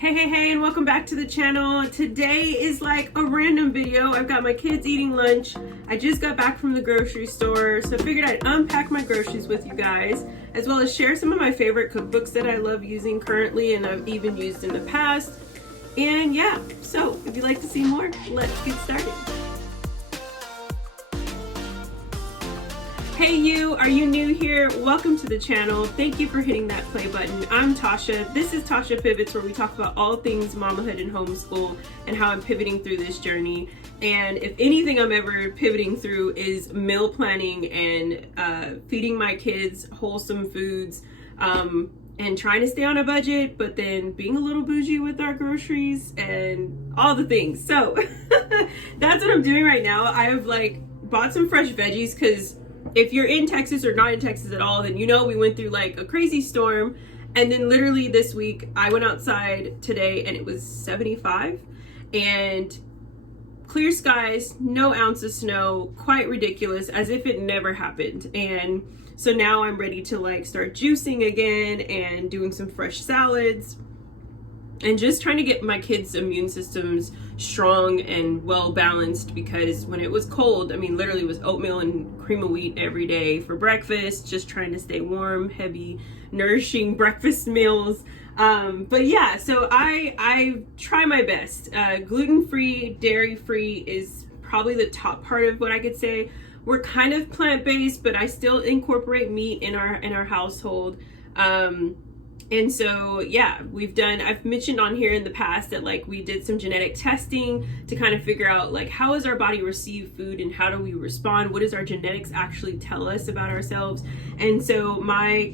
Hey, and welcome back to the channel. Today is like a random video. I've got my kids eating lunch. I just got back from the grocery store, so I figured I'd unpack my groceries with you guys, as well as share some of my favorite cookbooks that I love using currently and I've even used in the past. And yeah, so if you'd like to see more, let's get started. Hey you, are you new here? Welcome to the channel. Thank you for hitting that play button. I'm Tasha. This is Tasha Pivots, where we talk about all things mamahood and homeschool and how I'm pivoting through this journey. And if anything I'm ever pivoting through is meal planning and feeding my kids wholesome foods and trying to stay on a budget, but then being a little bougie with our groceries and all the things. So that's what I'm doing right now. I have bought some fresh veggies because if you're in Texas or not in Texas at all, then you know we went through like a crazy storm. And then literally this week, I went outside today and it was 75 and clear skies, no ounce of snow, quite ridiculous, as if it never happened. And so now I'm ready to start juicing again and doing some fresh salads and just trying to get my kids' immune systems strong and well balanced, because when it was cold, I mean, literally it was oatmeal and cream of wheat every day for breakfast, just trying to stay warm, heavy, nourishing breakfast meals. But yeah, so I try my best. Gluten-free, dairy-free is probably the top part of what I could say. We're kind of plant-based, but I still incorporate meat in our household. And so, yeah, I've mentioned on here in the past that we did some genetic testing to kind of figure out how does our body receive food and how do we respond? What does our genetics actually tell us about ourselves? And so my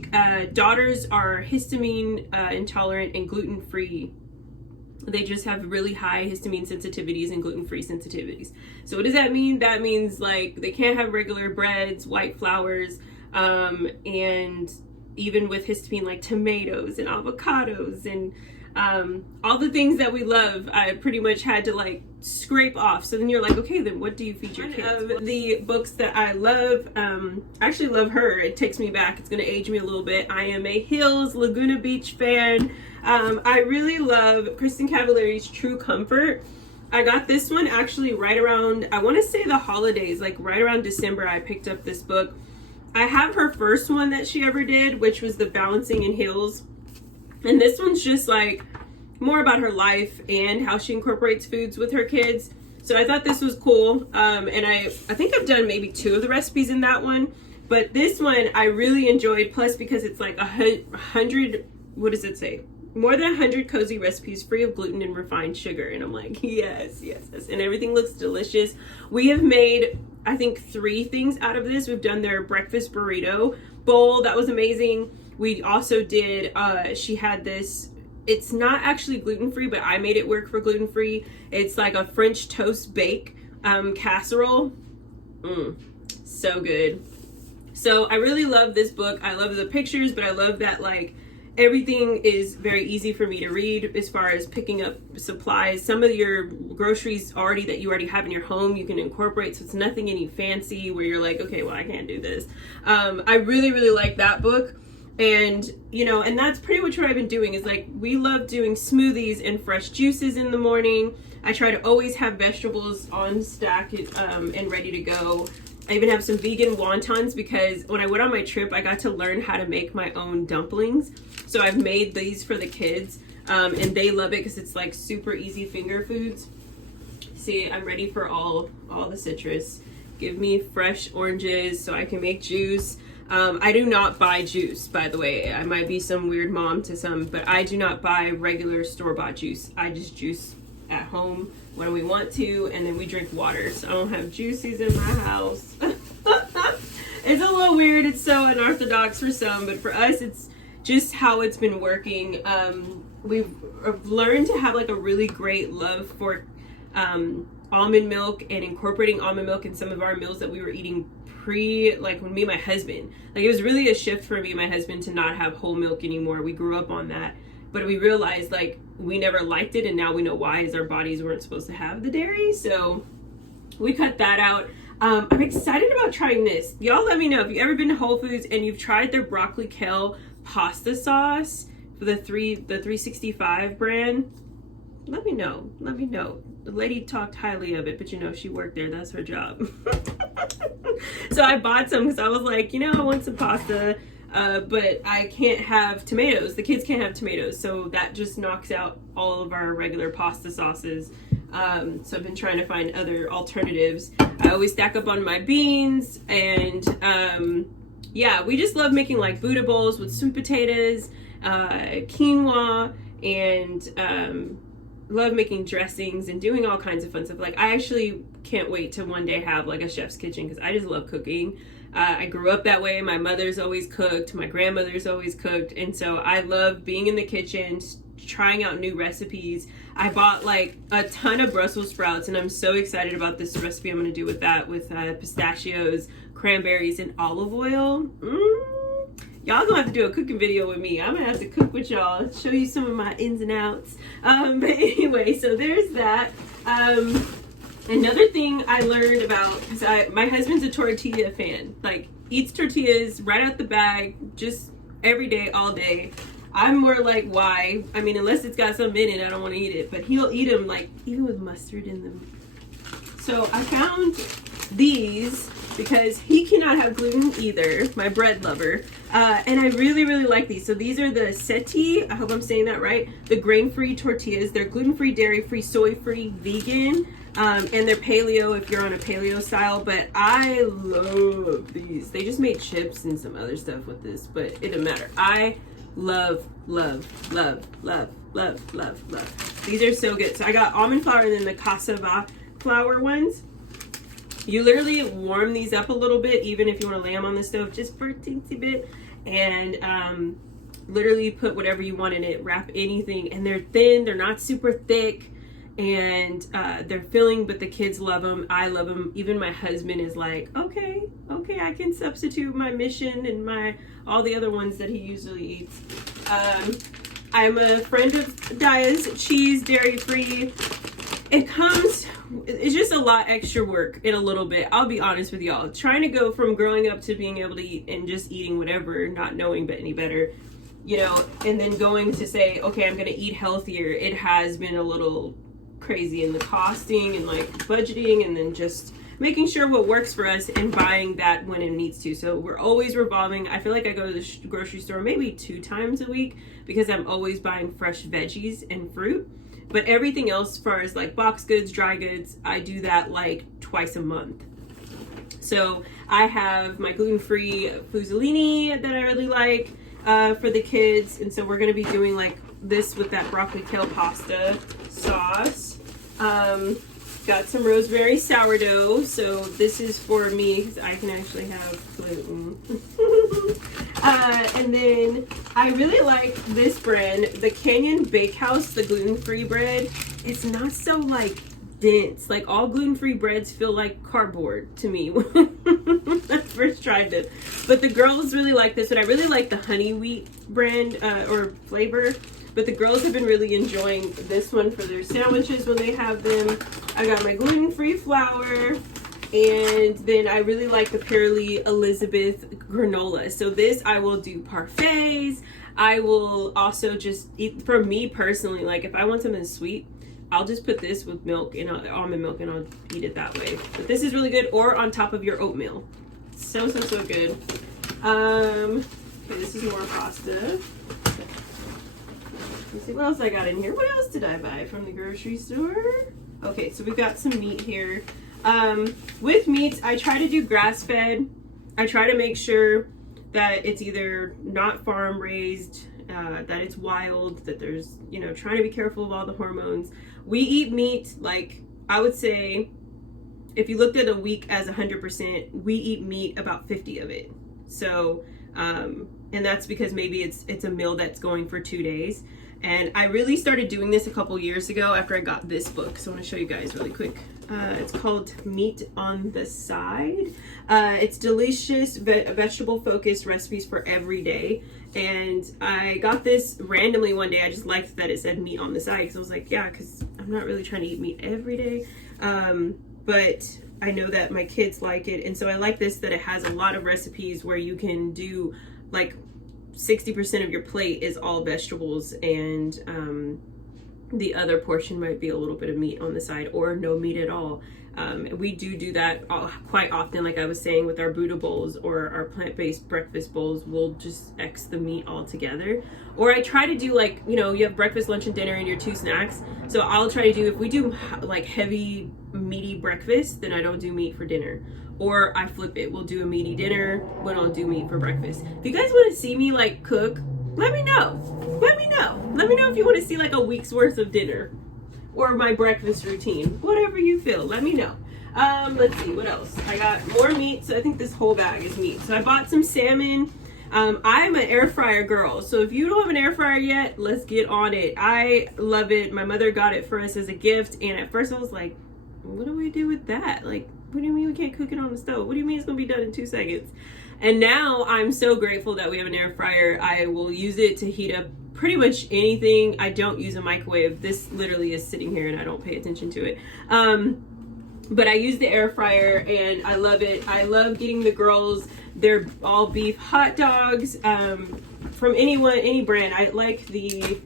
daughters are histamine intolerant and gluten-free. They just have really high histamine sensitivities and gluten-free sensitivities. So what does that mean? That means they can't have regular breads, white flours, and even with histamine, like tomatoes and avocados and all the things that we love, I pretty much had to scrape off. So then you're okay, then what do you feed your kids? The books that I love, I actually love her. It takes me back. It's going to age me a little bit. I am a Hills Laguna Beach fan. I really love Kristen Cavallari's True Comfort. I got this one actually right around, I want to say the holidays, right around December, I picked up this book. I have her first one that she ever did, which was the Balancing in Hills. And this one's just more about her life and how she incorporates foods with her kids. So I thought this was cool. And I think I've done maybe 2 of the recipes in that one. But this one I really enjoyed. Plus because it's 100, what does it say? More than 100 cozy recipes free of gluten and refined sugar. And I'm yes. And everything looks delicious. We have made, I think, 3 things out of this. We've done their breakfast burrito bowl. That was amazing. We also did, she had this, it's not actually gluten-free, but I made it work for gluten-free. It's like a French toast bake casserole. So good. So I really love this book. I love the pictures, but I love that everything is very easy for me to read as far as picking up supplies. Some of your groceries that you already have in your home, you can incorporate. So it's nothing any fancy where you're okay, well, I can't do this. I really, really like that book. And, and that's pretty much what I've been doing is we love doing smoothies and fresh juices in the morning. I try to always have vegetables on stack and ready to go. I even have some vegan wontons because when I went on my trip, I got to learn how to make my own dumplings. So I've made these for the kids and they love it because it's super easy finger foods. See, I'm ready for all the citrus. Give me fresh oranges so I can make juice. I do not buy juice, by the way. I might be some weird mom to some, but I do not buy regular store-bought juice. I just juice at home when we want to, and then we drink water. So I don't have juices in my house. It's a little weird. It's so unorthodox for some, but for us, it's just how it's been working. We've learned to have a really great love for almond milk and incorporating almond milk in some of our meals that we were eating when me and my husband, it was really a shift for me and my husband to not have whole milk anymore. We grew up on that, but we realized we never liked it, and now we know why, is our bodies weren't supposed to have the dairy, so we cut that out. I'm excited about trying this. Y'all let me know if you've ever been to Whole Foods and you've tried their broccoli kale pasta sauce. for the 365 brand, let me know. The lady talked highly of it, but you know, she worked there. That's her job. So I bought some because I was like, you know, I want some pasta, but I can't have tomatoes. The kids can't have tomatoes. So that just knocks out all of our regular pasta sauces. So I've been trying to find other alternatives. I always stack up on my beans, and yeah, we just love making like Buddha bowls with sweet potatoes, quinoa, and love making dressings and doing all kinds of fun stuff. Like, I actually can't wait to one day have like a chef's kitchen because I just love cooking. I grew up that way. My mother's always cooked. My grandmother's always cooked. And so I love being in the kitchen, trying out new recipes. I bought like a ton of Brussels sprouts, and I'm so excited about this recipe I'm going to do with that, with pistachios, cranberries, and olive oil. Y'all gonna have to do a cooking video with me. I'm gonna have to cook with y'all, show you some of my ins and outs. But anyway, so there's that. Another thing I learned about, because my husband's a tortilla fan, like eats tortillas right out the bag, just every day, all day. I'm more like, why? I mean, unless it's got something in it, I don't want to eat it. But he'll eat them like even with mustard in them. So I found these because he cannot have gluten either, my bread lover. And I really, really like these. So these are the Seti, I hope I'm saying that right, the grain-free tortillas. They're gluten-free, dairy-free, soy-free, vegan, and they're paleo if you're on a paleo style. But I love these. They just made chips and some other stuff with this, but it doesn't matter. I love, love, love, love, love, love, love. These are so good. So I got almond flour and then the cassava flour ones. You literally warm these up a little bit, even if you want to lay them on the stove, just for a teensy bit, and literally put whatever you want in it, wrap anything, and they're thin, they're not super thick, and they're filling, but the kids love them. I love them. Even my husband is like, okay, I can substitute my Mission and all the other ones that he usually eats. I'm a friend of Daya's cheese, dairy-free. It's just a lot extra work in a little bit. I'll be honest with y'all. Trying to go from growing up to being able to eat and just eating whatever, not knowing but any better, you know, and then going to say, okay, I'm going to eat healthier. It has been a little crazy in the costing and like budgeting, and then just making sure what works for us and buying that when it needs to. So we're always revolving. I feel like I go to the grocery store maybe 2 times a week because I'm always buying fresh veggies and fruit. But everything else, as far as like box goods, dry goods, I do that like twice a month. So I have my gluten-free fusilini that I really like for the kids. And so we're going to be doing like this with that broccoli kale pasta sauce. Got some rosemary sourdough. So this is for me because I can actually have gluten. And then I really like this brand, the Canyon Bakehouse, the gluten-free bread. It's not so like dense. Like all gluten-free breads feel like cardboard to me when I first tried it. But the girls really like this, and I really like the honey wheat brand or flavor. But the girls have been really enjoying this one for their sandwiches when they have them. I got my gluten-free flour. And then I really like the Purely Elizabeth granola. So this I will do parfaits. I will also just eat, for me personally, like if I want something sweet, I'll just put this with milk and almond milk, and I'll eat it that way. But this is really good, or on top of your oatmeal. So good. Okay, this is more pasta. Let's see what else I got in here. What else did I buy from the grocery store? Okay, so we've got some meat here. With meats, I try to do grass-fed. I try to make sure that it's either not farm raised, that it's wild, that there's, you know, trying to be careful of all the hormones. We eat meat, like, I would say, if you looked at a week as 100%, we eat meat about 50 of it. So, and that's because maybe it's a meal that's going for 2 days. And I really started doing this a couple years ago after I got this book. So I want to show you guys really quick. It's called Meat on the Side. It's delicious, vegetable-focused recipes for every day. And I got this randomly one day. I just liked that it said meat on the side, because I was like, yeah, because I'm not really trying to eat meat every day. But I know that my kids like it. And so I like this, that it has a lot of recipes where you can do like 60% of your plate is all vegetables, and the other portion might be a little bit of meat on the side, or no meat at all. We do that quite often, like I was saying, with our Buddha bowls or our plant-based breakfast bowls. We'll just X the meat altogether. Or I try to do, like, you know, you have breakfast, lunch, and dinner and your 2 snacks. So I'll try to do, if we do like heavy meaty breakfast, then I don't do meat for dinner. Or I flip it. We'll do a meaty dinner, we don't do meat for breakfast. If you guys want to see me like cook, let me know. Let me know if you want to see like a week's worth of dinner or my breakfast routine. Whatever you feel, let me know. Let's see, what else? I got more meat, so I think this whole bag is meat. So I bought some salmon. I'm an air fryer girl, so if you don't have an air fryer yet, let's get on it. I love it. My mother got it for us as a gift, and at first I was like, what do we do with that? Like, what do you mean we can't cook it on the stove? What do you mean it's gonna be done in 2 seconds? And now I'm so grateful that we have an air fryer. I will use it to heat up pretty much anything. I don't use a microwave. This literally is sitting here and I don't pay attention to it. But I use the air fryer and I love it. I love getting the girls their all beef hot dogs from any brand. I like the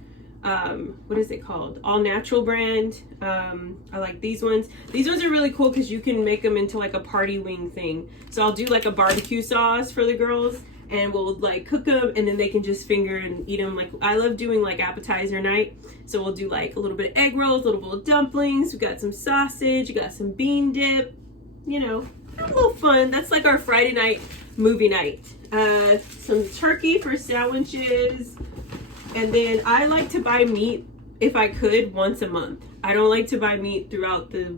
what is it called? All natural brand. I like these ones. These ones are really cool because you can make them into like a party wing thing. So I'll do like a barbecue sauce for the girls, and we'll like cook them, and then they can just finger and eat them. Like, I love doing like appetizer night. So we'll do like a little bit of egg rolls, a little bit of dumplings. We got some sausage, we got some bean dip, you know, a little fun. That's like our Friday night movie night. Some turkey for sandwiches. And then I like to buy meat, if I could, once a month. I don't like to buy meat throughout the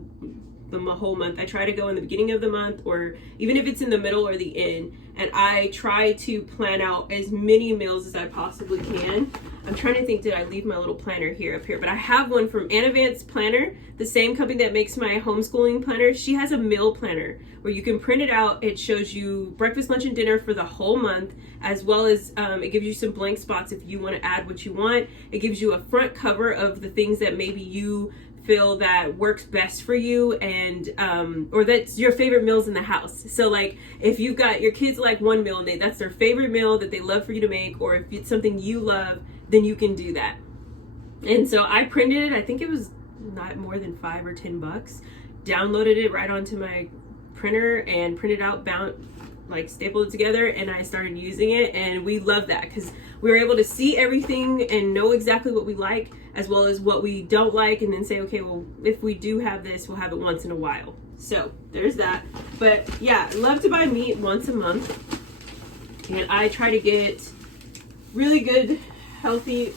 whole month. I try to go in the beginning of the month, or even if it's in the middle or the end. And I try to plan out as many meals as I possibly can. I'm trying to think, did I leave my little planner here up here? But I have one from Anavance Planner, the same company that makes my homeschooling planner. She has a meal planner where you can print it out. It shows you breakfast, lunch, and dinner for the whole month, as well as it gives you some blank spots if you want to add what you want. It gives you a front cover of the things that maybe you feel that works best for you, and or that's your favorite meals in the house. So like, if you've got your kids like one meal and that's their favorite meal that they love for you to make, or if it's something you love, then you can do that. And so I printed it. I think it was not more than $5 or $10. Downloaded it right onto my printer and printed out, bound, like stapled it together, and I started using it. And we love that because we were able to see everything and know exactly what we like as well as what we don't like, and then say, okay, well, if we do have this, we'll have it once in a while. So there's that. But yeah, I love to buy meat once a month, and I try to get really good healthy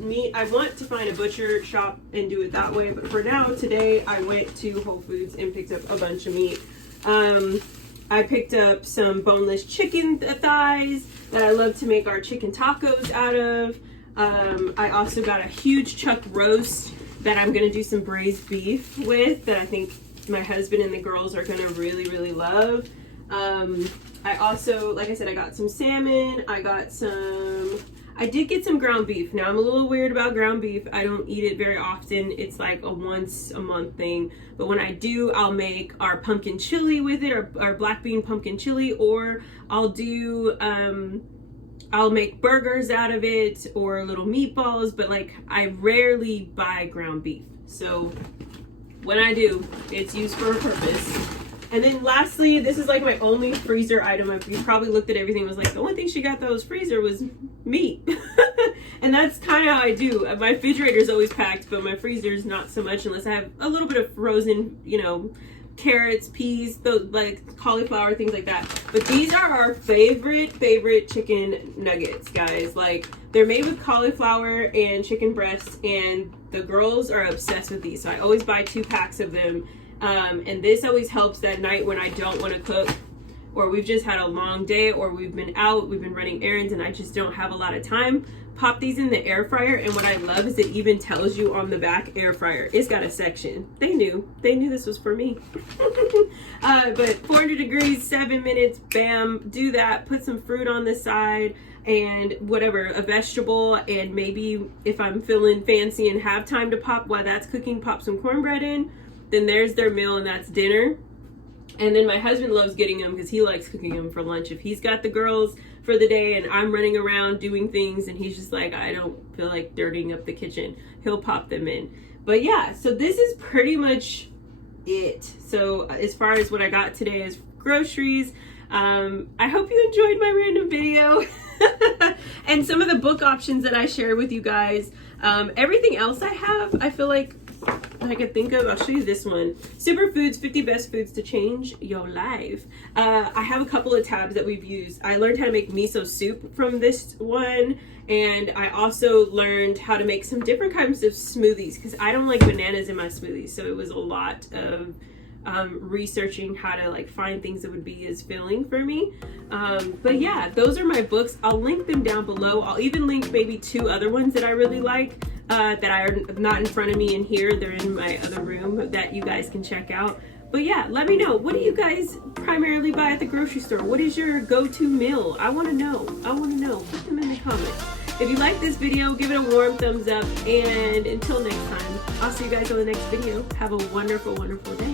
meat. I want to find a butcher shop and do it that way, but for now, today I went to Whole Foods and picked up a bunch of meat. I picked up some boneless chicken thighs that I love to make our chicken tacos out of. I also got a huge chuck roast that I'm gonna do some braised beef with, that I think my husband and the girls are gonna really, really love. I also, like I said, I got some salmon. I did get some ground beef. Now, I'm a little weird about ground beef. I don't eat it very often. It's like a once a month thing. But when I do, I'll make our pumpkin chili with it, or our black bean pumpkin chili, or I'll do, I'll make burgers out of it, or little meatballs, but like, I rarely buy ground beef. So when I do, it's used for a purpose. And then lastly, this is like my only freezer item. You probably looked at everything and was like, the only thing she got that was freezer was meat. And that's kind of how I do. My refrigerator is always packed, but my freezer is not so much, unless I have a little bit of frozen, you know, carrots, peas, those, like cauliflower, things like that. But these are our favorite chicken nuggets, guys. Like, they're made with cauliflower and chicken breasts, and the girls are obsessed with these. So I always buy 2 packs of them. And this always helps that night when I don't want to cook, or we've just had a long day, or we've been out, we've been running errands, and I just don't have a lot of time. Pop these in the air fryer, and what I love is it even tells you on the back, air fryer. It's got a section. They knew this was for me. But 400 degrees, 7 minutes, bam, do that. Put some fruit on the side and whatever, a vegetable, and maybe if I'm feeling fancy and have time to pop while that's cooking, pop some cornbread in. Then there's their meal, and that's dinner. And then my husband loves getting them because he likes cooking them for lunch. If he's got the girls for the day and I'm running around doing things and he's just like, I don't feel like dirtying up the kitchen, he'll pop them in. But yeah, so this is pretty much it. So as far as what I got today is groceries. I hope you enjoyed my random video and some of the book options that I shared with you guys. Everything else I have, I feel like I could think of, I'll show you this one. Superfoods, 50 best foods to change your life. I have a couple of tabs that we've used. I learned how to make miso soup from this one. And I also learned how to make some different kinds of smoothies because I don't like bananas in my smoothies. So it was a lot of researching how to like find things that would be as filling for me. But yeah, those are my books. I'll link them down below. I'll even link maybe 2 other ones that I really like that are not in front of me in here. They're in my other room that you guys can check out. But yeah, let me know. What do you guys primarily buy at the grocery store? What is your go-to meal? I want to know. I want to know. Put them in the comments. If you like this video, give it a warm thumbs up. And until next time, I'll see you guys on the next video. Have a wonderful, wonderful day.